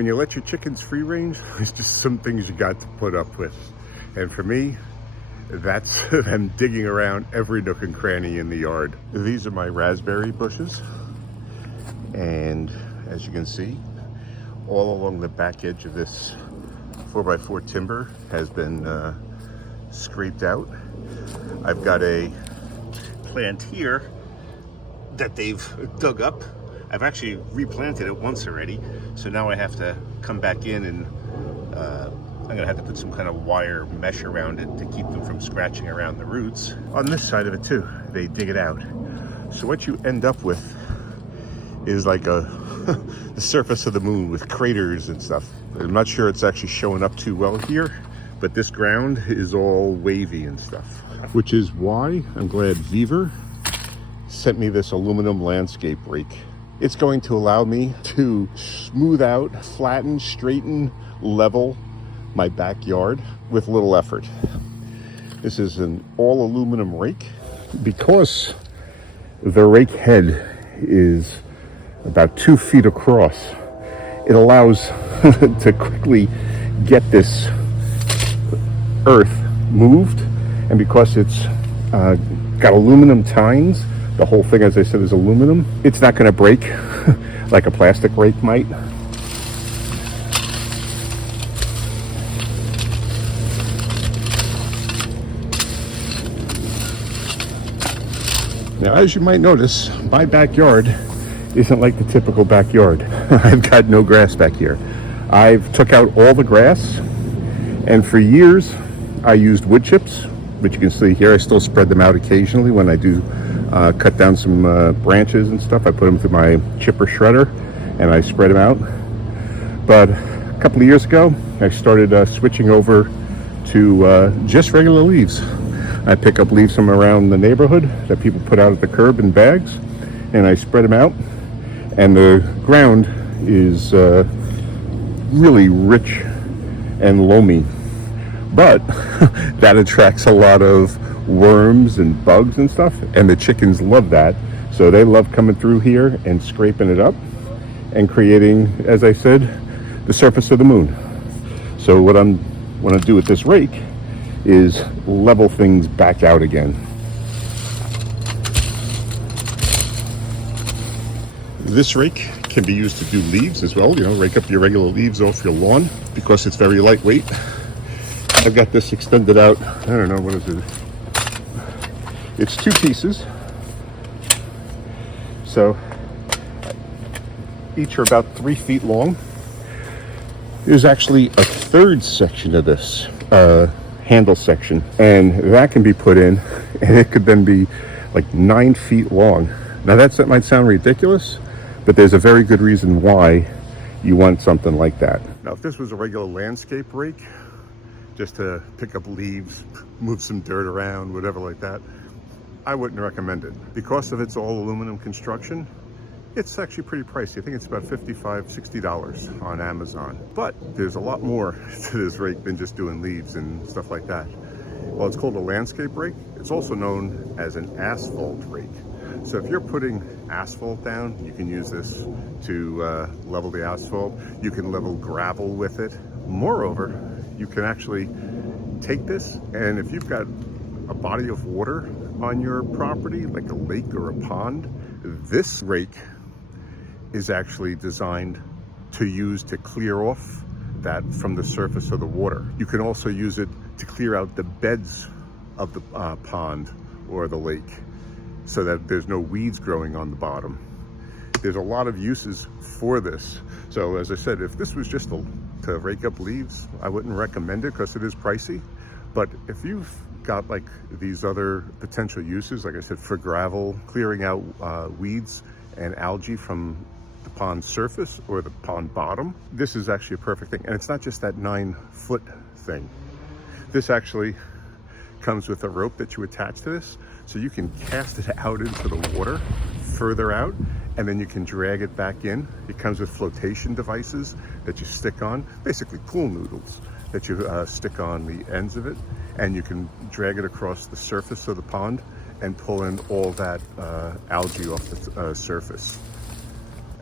when you let your chickens free range, there's just some things you got to put up with. And for me, that's them digging around every nook and cranny in the yard. These are my raspberry bushes. And as you can see, all along the back edge of this 4x4 timber has been scraped out. I've got a plant here that they've dug up. I've actually replanted it once already, so now I have to come back in and I'm gonna have to put some kind of wire mesh around it to keep them from scratching around the roots. On this side of it too, they dig it out. So what you end up with is like the surface of the moon with craters and stuff. I'm not sure it's actually showing up too well here, but this ground is all wavy and stuff, which is why I'm glad VEVOR sent me this aluminum landscape rake. It's going to allow me to smooth out, flatten, straighten, level my backyard with little effort. This is an all aluminum rake. Because the rake head is about 2 feet across, it allows to quickly get this earth moved. And because it's got aluminum tines, the whole thing, as I said, is aluminum, it's not going to break like a plastic rake might. Now, as you might notice, my backyard isn't like the typical backyard. I've got no grass back here. I've took out all the grass, and for years I used wood chips, which you can see here. I still spread them out occasionally when I do cut down some branches and stuff. I put them through my chipper shredder and I spread them out. But a couple of years ago, I started switching over to just regular leaves. I pick up leaves from around the neighborhood that people put out at the curb in bags, and I spread them out. And the ground is really rich and loamy, but that attracts a lot of worms and bugs and stuff, and the chickens love that. So they love coming through here and scraping it up and creating, as I said, the surface of the moon. So what I'm going to do with this rake is level things back out again. This rake can be used to do leaves as well, you know, rake up your regular leaves off your lawn because it's very lightweight. I've got this extended out, I don't know, what is it? It's 2 pieces. So each are about 3 feet long. There's actually a third section of this handle section, and that can be put in, and it could then be like 9 feet long. Now that might sound ridiculous, but there's a very good reason why you want something like that. Now, if this was a regular landscape rake, just to pick up leaves, move some dirt around, whatever like that, I wouldn't recommend it. Because of its all aluminum construction, it's actually pretty pricey. I think it's about $55, $60 on Amazon. But there's a lot more to this rake than just doing leaves and stuff like that. Well, it's called a landscape rake. It's also known as an asphalt rake. So if you're putting asphalt down, you can use this to level the asphalt. You can level gravel with it. Moreover, you can actually take this, and if you've got a body of water on your property, like a lake or a pond, this rake is actually designed to use to clear off that from the surface of the water. You can also use it to clear out the beds of the pond or the lake so that there's no weeds growing on the bottom. There's a lot of uses for this. So as I said, if this was just to rake up leaves, I wouldn't recommend it because it is pricey. But if you've got like these other potential uses, like I said, for gravel, clearing out weeds and algae from the pond surface or the pond bottom, this is actually a perfect thing. And it's not just that 9-foot thing. This actually comes with a rope that you attach to this, so you can cast it out into the water further out, and then you can drag it back in. It comes with flotation devices that you stick on, basically pool noodles that you stick on the ends of it, and you can drag it across the surface of the pond and pull in all that algae off the surface.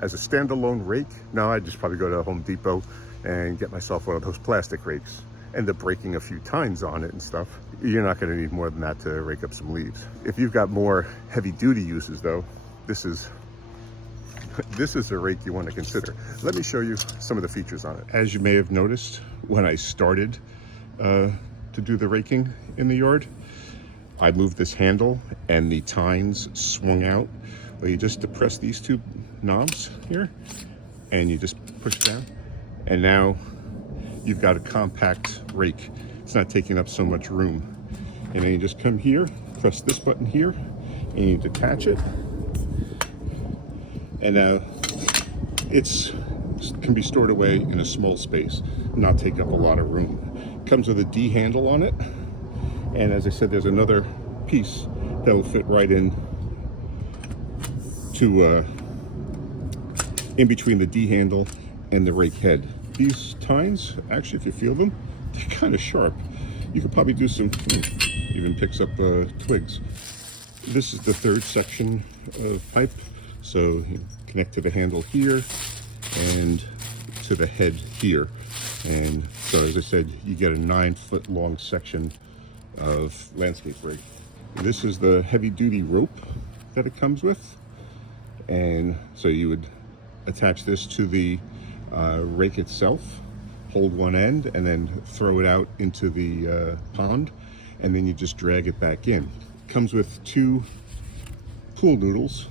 As a standalone rake, no, I'd just probably go to Home Depot and get myself one of those plastic rakes. End up breaking a few tines on it and stuff. You're not going to need more than that to rake up some leaves. If you've got more heavy duty uses though, this is a rake you want to consider. Let me show you some of the features on it. As you may have noticed, when I started to do the raking in the yard, I moved this handle and the tines swung out. Well, you just depress these two knobs here and you just push down, and now you've got a compact rake. It's not taking up so much room. And then you just come here, press this button here, and you detach it. And now it can be stored away in a small space, not take up a lot of room. It comes with a D handle on it. And as I said, there's another piece that will fit right in to in between the D handle and the rake head. These tines, actually, if you feel them, they're kind of sharp. You could probably do some, even picks up twigs. This is the third section of pipe. So you connect to the handle here and to the head here. And so, as I said, you get a 9-foot long section of landscape rake. This is the heavy duty rope that it comes with. And so you would attach this to the rake itself, hold one end, and then throw it out into the pond, and then you just drag it back in. Comes with 2 pool noodles,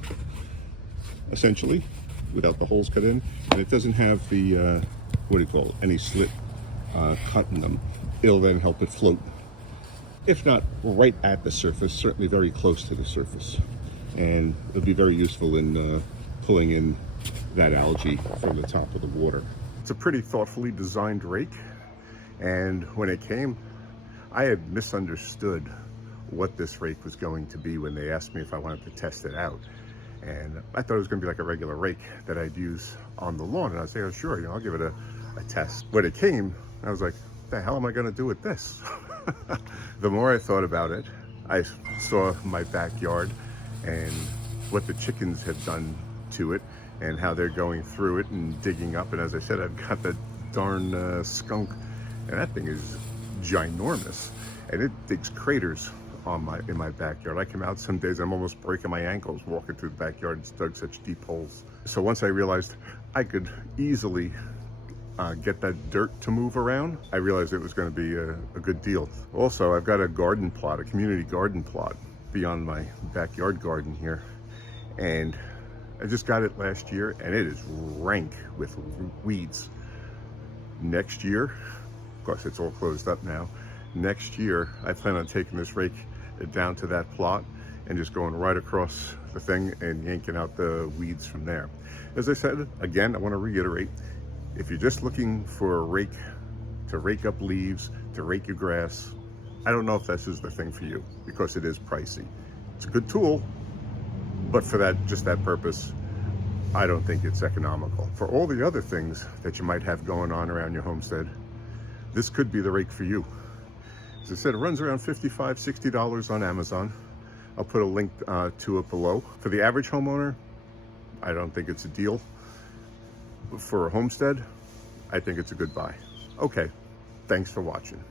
essentially, without the holes cut in, and it doesn't have the what do you call it, any slit cut in them. It'll then help it float, if not right at the surface, certainly very close to the surface, and it'll be very useful in pulling in that algae from the top of the water. It's a pretty thoughtfully designed rake, and when it came, I had misunderstood what this rake was going to be when they asked me if I wanted to test it out. And I thought it was going to be like a regular rake that I'd use on the lawn, and I was saying, oh, sure, I'll give it a test. When it came, I was like, what the hell am I going to do with this? The more I thought about it, I saw my backyard and what the chickens had done to it and how they're going through it and digging up. And as I said, I've got that darn skunk, and that thing is ginormous, and it digs craters in my backyard. I come out some days, I'm almost breaking my ankles walking through the backyard. It's dug such deep holes. So once I realized I could easily get that dirt to move around, I realized it was going to be a good deal. Also, I've got a garden plot, a community garden plot beyond my backyard garden here, and I just got it last year, and it is rank with weeds. Next year, of course it's all closed up now, next year I plan on taking this rake down to that plot and just going right across the thing and yanking out the weeds from there. As I said, again, I want to reiterate, if you're just looking for a rake to rake up leaves, to rake your grass, I don't know if this is the thing for you, because it is pricey. It's a good tool, but for just that purpose, I don't think it's economical. For all the other things that you might have going on around your homestead, this could be the rake for you. As I said, it runs around $55, $60 on Amazon. I'll put a link to it below. For the average homeowner, I don't think it's a deal. For a homestead, I think it's a good buy. Okay, thanks for watching.